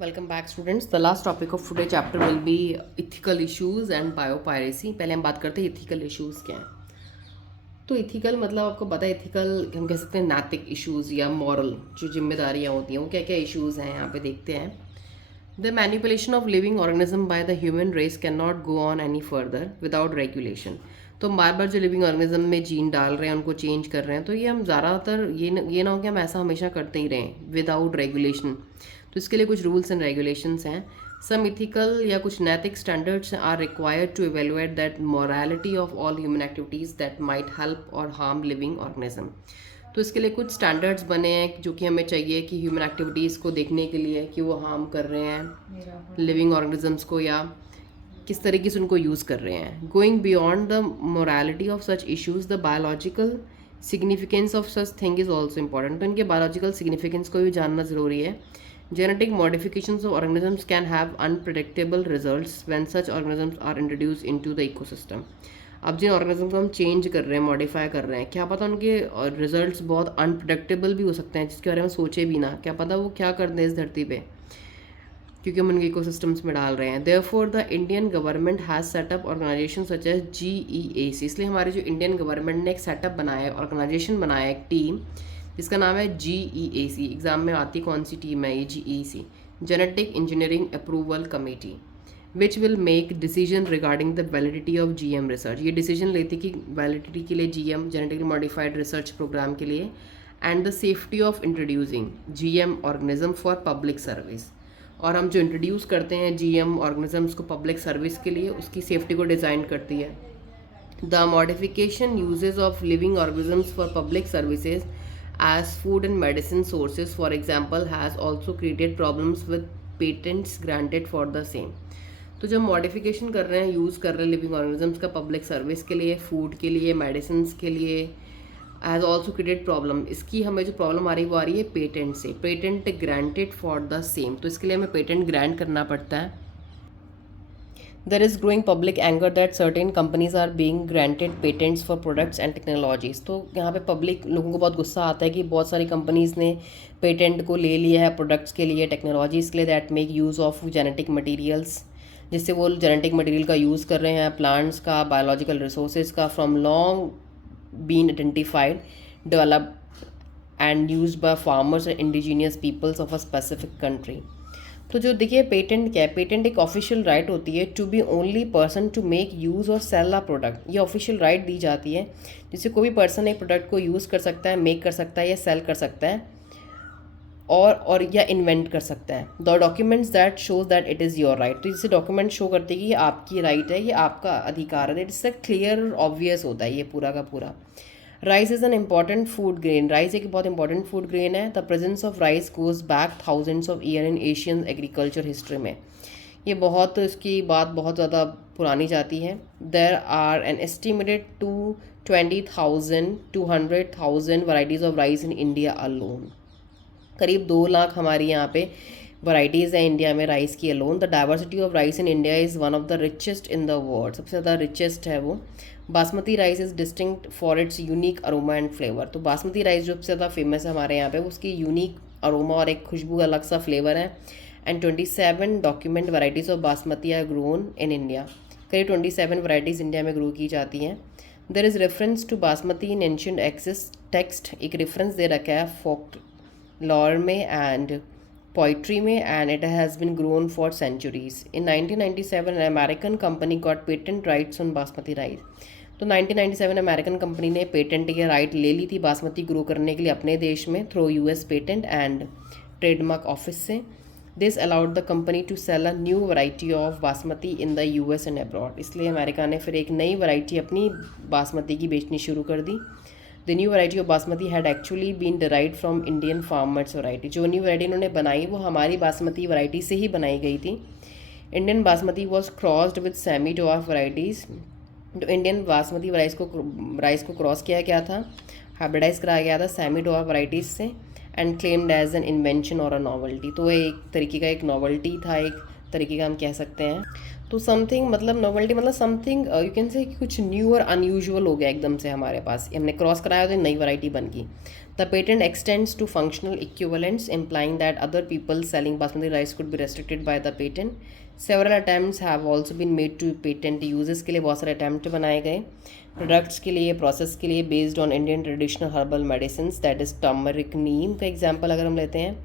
Welcome back students. The last topic of today chapter will be ethical issues and biopiracy. पहले हम बात करते हैं ethical issues क्या हैं. तो ethical मतलब आपको पता है ethical हम कह सकते हैं नैतिक issues या moral जो जिम्मेदारियाँ होती हैं वो क्या क्या issues हैं यहाँ पे देखते हैं. The manipulation of living organism by the human race cannot go on any further without regulation. तो हम बार बार जो लिविंग ऑर्गेनिज्म में जीन डाल रहे हैं उनको चेंज कर रहे हैं तो ये हम ज़्यादातर ये ना हो कि हम ऐसा हमेशा करते ही रहें विदाउट रेगुलेशन. तो इसके लिए कुछ रूल्स एंड रेगुलेशंस हैं. सम इथिकल या कुछ नैतिक standards are required to evaluate that morality of all human activities that might help or harm living organism. तो इसके लिए कुछ स्टैंडर्ड्स बने हैं जो कि हमें चाहिए कि ह्यूमन एक्टिविटीज़ को देखने के लिए कि वो हार्म कर रहे हैं लिविंग ऑर्गेनिजम्स को या किस तरीके से उनको यूज़ कर रहे हैं. Going beyond the morality of such issues the biological significance of such thing is also important. तो इनके बायोलॉजिकल सिग्निफिकेंस को भी जानना ज़रूरी है. Genetic modifications of organisms can have unpredictable results when such organisms are introduced into the ecosystem. अब जिन organism को हम चेंज कर रहे हैं मॉडिफाई कर रहे हैं क्या पता उनके रिजल्ट्स बहुत अनप्रडिक्टेबल भी हो सकते हैं जिसके बारे में सोचे भी ना. क्या पता वो क्या कर दें इस धरती पे क्योंकि हम उनके इकोसिस्टम्स में डाल रहे हैं. Therefore the Indian government has set up organisation such as GEAC. इसलिए हमारे जो इंडियन गवर्नमेंट ने एक सेटअप बनाया है ऑर्गेनाइजेशन बनाया है एक टीम जिसका नाम है GEAC. एग्जाम में आती कौन सी टीम है ये GEAC genetic engineering approval committee which will make decision regarding the validity of GM research. ये डिसीजन लेती कि वैलिडिटी के लिए GM genetically modified research programme के लिए and the safety of introducing GM organism for public service. और हम जो इंट्रोड्यूस करते हैं GM ऑर्गेनिजम्स को पब्लिक सर्विस के लिए उसकी सेफ्टी को डिज़ाइन करती है. The modification usages of living organisms for public services as food and medicine sources for example has also created problems with patents granted for the same. तो जब modification कर रहे हैं यूज़ कर रहे हैं लिविंग ऑर्गेनिजम्स का पब्लिक सर्विस के लिए फूड के लिए मेडिसिन के लिए हैज़ ऑल्सो क्रिएटेड प्रॉब्लम. इसकी हमें जो प्रॉब्लम आ रही है वो आ रही है पेटेंट से. Patent granted for the same. तो इसके लिए हमें पेटेंट ग्रांट करना पड़ता है. There is growing public anger that certain companies are being granted patents for products and technologies. तो यहाँ पे पब्लिक लोगों को बहुत गुस्सा आता है कि बहुत सारी कंपनीज़ ने पेटेंट को ले लिया है प्रोडक्ट्स के लिए टेक्नोलॉजीज़ के लिए that make use of genetic materials जिससे वो जेनेटिक मटेरियल का यूज़ कर रहे हैं प्लांट्स का बायोलॉजिकल रिसोर्सेज का from long been identified developed and used by farmers and indigenous peoples of a specific country. तो जो देखिए पेटेंट क्या है. पेटेंट एक ऑफिशियल राइट होती है to be only person to make use or sell a product. ये official right दी जाती है जिससे कोई भी पर्सन एक प्रोडक्ट को यूज़ कर सकता है मेक कर सकता है या सेल कर सकता है और या इन्वेंट कर सकता है. The documents that shows that it is your right. तो इससे डॉक्यूमेंट शो करते हैं कि ये आपकी राइट है ये आपका अधिकार है. इट्स क्लियर ऑब्वियस होता है ये पूरा का पूरा. Rice is an important food grain. Rice एक बहुत इंपॉर्टेंट फूड ग्रेन है. The presence of rice goes back thousands of year in Asian agriculture history में. ये बहुत इसकी बात बहुत ज़्यादा पुरानी जाती है. There are an estimated 220,000 200,000 varieties of rice in India alone. करीब 2 लाख हमारी यहाँ पे वराइटीज़ हैं इंडिया में राइस की alone. The diversity of rice in India is one of the richest in the world. सबसे ज़्यादा रिचेस्ट है वो. Basmati rice is distinct for its unique aroma and flavour. तो बासमती राइस जो सबसे ज़्यादा फेमस है हमारे यहाँ पे उसकी यूनिक अरोमा और एक खुशबू अलग सा फ्लेवर है. And 27 document varieties of basmati are grown in India. करीब 27 वराइटीज़ इंडिया में ग्रो की जाती हैं. There is reference to basmati in ancient axis text. एक रेफरेंस दे रखा है फोक लॉर में एंड पोइट्री में and it has been grown for centuries. In 1997 an American company got patent rights on basmati rice. तो 1997 अमेरिकन कंपनी ने patent के right ले ली थी बासमती ग्रो करने के लिए अपने देश में through US patent and trademark office से. This allowed the company to sell a new variety of basmati in the US and abroad. इसलिए अमेरिका ने फिर एक नई वैरायटी अपनी बासमती की बेचनी शुरू कर दी. The new variety of basmati had actually been derived from Indian farmers variety. जो न्यू वैरायटी इन्होंने बनाई वो हमारी बासमती वैरायटी से ही बनाई गई थी. Indian basmati was crossed with semi dwarf varieties. तो इंडियन बासमती राइस को क्रॉस किया गया था हाइब्रिडाइज कराया गया था सेमी डॉर्फ वैराइटीज़ से and claimed as an invention or a novelty. तो एक तरीके का एक नॉवल्टी था एक तरीके का हम कह सकते हैं. तो समथिंग मतलब नॉवल्टी मतलब समथिंग यू कैन से कुछ न्यू और अनयूजुअल हो गया एकदम से हमारे पास. हमने क्रॉस कराया तो नई वैरायटी बन गई. The patent extends to functional equivalents, implying that other people selling basmati rice could be restricted by the patent. Several attempts have also been made to patent uses के लिए बहुत सारे attempt बनाए गए प्रोडक्ट्स के लिए प्रोसेस के लिए based on Indian traditional herbal medicine that is turmeric neem का एग्जांपल अगर हम लेते हैं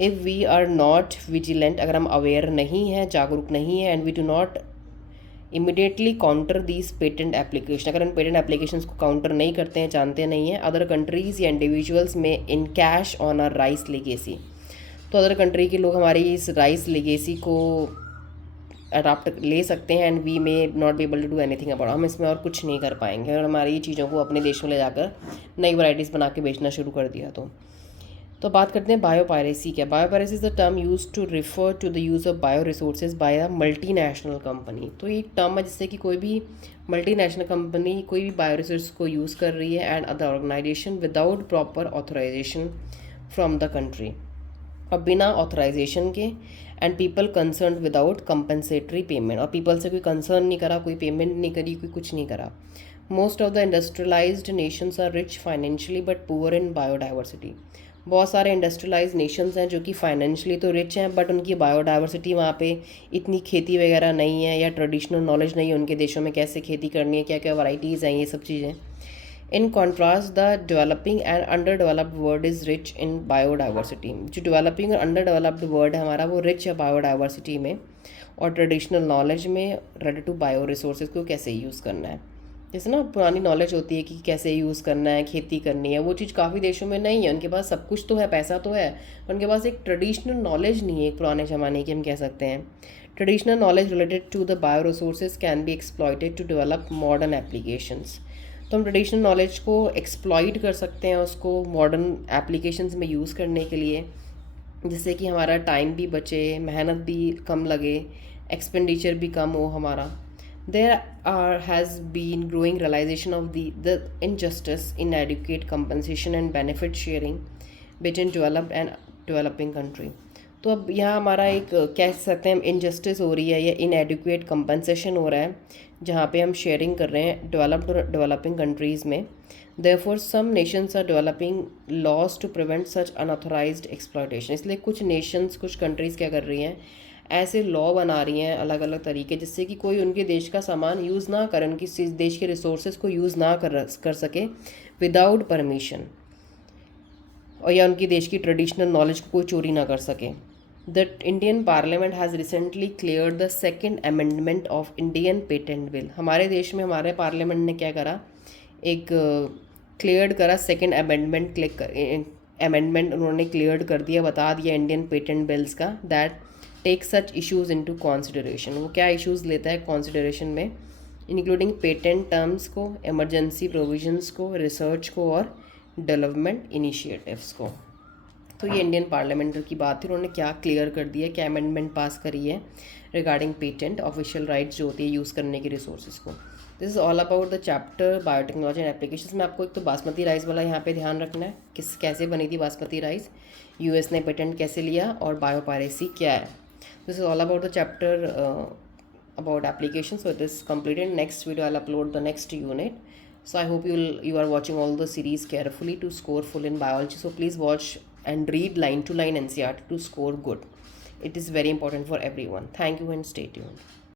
if we are not vigilant अगर हम अवेयर नहीं हैं जागरूक नहीं है and we do not immediately counter these patent application अगर हम पेटेंट एप्लीकेशन को काउंटर नहीं करते हैं जानते नहीं हैं अदर कंट्रीज़ या इंडिविजुअल्स में in cash on our rice legacy तो अदर कंट्री के लोग हमारी इस राइस लेगेसी को अडाप्ट ले सकते हैं and we may not be able to do anything about हम इसमें और कुछ नहीं कर पाएंगे और हमारी चीज़ों को अपने देश में ले जाकर नई वैराइटीज़ बना के बेचना शुरू कर दिया तो बात करते हैं बायोपायरेसी क्या biopiracy is the term use to refer to the use of bio resources by a multinational company तो ये एक टर्म है जिससे कि कोई भी मल्टीनेशनल कंपनी कोई भी बायो रिसोर्स को यूज़ कर रही है and other organisation without proper authorisation from the country और बिना ऑथराइजेशन के and people concern without compensatory payment और पीपल से कोई कंसर्न नहीं करा कोई पेमेंट नहीं करी कोई कुछ नहीं करा most of the industrialised nations are rich financially but poor in biodiversity बहुत सारे इंडस्ट्रियलाइज नेशंस हैं जो कि फाइनेंशियली तो रिच हैं बट उनकी बायोडाइवर्सिटी वहाँ पे इतनी खेती वगैरह नहीं है या ट्रेडिशनल नॉलेज नहीं है उनके देशों में कैसे खेती करनी है क्या क्या वैराइटीज़ हैं ये सब चीज़ें in contrast the developing and under developed world is rich in biodiversity जो डेवलपिंग और अंडर डेवलप्ड वर्ल्ड है हमारा वो रिच है बायोडाइवर्सिटी में और ट्रेडिशनल नॉलेज में रिलेटेड टू बायो रिसोर्सेज को कैसे यूज़ करना है जैसे ना पुरानी नॉलेज होती है कि कैसे यूज़ करना है खेती करनी है वो चीज़ काफ़ी देशों में नहीं है उनके पास सब कुछ तो है पैसा तो है उनके पास एक ट्रेडिशनल नॉलेज नहीं है एक पुराने ज़माने की हम कह सकते हैं traditional knowledge related to the bio resources can be exploited to develop modern applications तो हम ट्रेडिशनल नॉलेज को एक्सप्लॉइट कर सकते हैं उसको मॉडर्न एप्लीकेशंस में यूज़ करने के लिए जिससे कि हमारा टाइम भी बचे मेहनत भी कम लगे एक्सपेंडिचर भी कम हो हमारा There has been growing realization of the injustice, inadequate compensation and benefit sharing between developed and developing country. तो अब यहाँ हमारा एक कह सकते हैं इनजस्टिस हो रही है या इनएडिक्वेट कंपनसेशन हो रहा है जहाँ पे हम शेयरिंग कर रहे हैं डेवलप्ड और डेवलपिंग कंट्रीज़ में Therefore, some nations are developing laws to prevent such unauthorized exploitation. इसलिए कुछ नेशंस कुछ कंट्रीज़ क्या कर रही हैं ऐसे लॉ बना रही हैं अलग अलग तरीके जिससे कि कोई उनके देश का सामान यूज़ ना करे उनकी देश के रिसोर्सेज को यूज़ ना कर सके विदाउट परमिशन और या उनकी देश की ट्रेडिशनल नॉलेज को कोई चोरी ना कर सके the Indian parliament has recently clear the second amendment of Indian patent bill हमारे देश में हमारे पार्लियामेंट ने क्या करा एक क्लियर्ड करा सेकेंड अमेंडमेंट उन्होंने क्लियर्ड कर दिया बता दिया इंडियन पेटेंट बिल्स का that take such issues into consideration वो क्या इश्यूज़ लेता है कंसिडरेशन में इंक्लूडिंग पेटेंट टर्म्स को इमरजेंसी प्रोविजंस को रिसर्च को और डेवलपमेंट इनिशिएटिव्स को तो ये इंडियन पार्लियामेंट की बात थी उन्होंने क्या क्लियर कर दिया क्या अमेंडमेंट पास करी है रिगार्डिंग पेटेंट ऑफिशियल राइट्स जो होती है यूज़ करने के रिसोर्सेज को this is all about the chapter biotechnology and applications में आपको एक तो बासमती राइस वाला यहाँ पे ध्यान रखना है कैसे बनी थी बासमती राइस यूएस ने पेटेंट कैसे लिया और बायोपायरेसी क्या है this is all about the chapter about application so it is completed next video I'll upload the next unit so I hope you are watching all the series carefully to score full in biology so please watch and read line to line NCERT to score good it is very important for everyone thank you and stay tuned